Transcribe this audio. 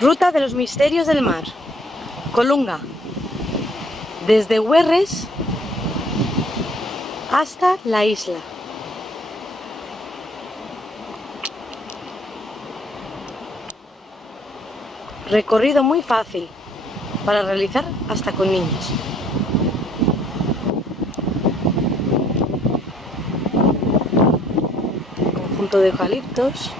Ruta de los misterios del mar. Colunga. Desde Huerres hasta la isla. Recorrido muy fácil para realizar hasta con niños. Conjunto de eucaliptos.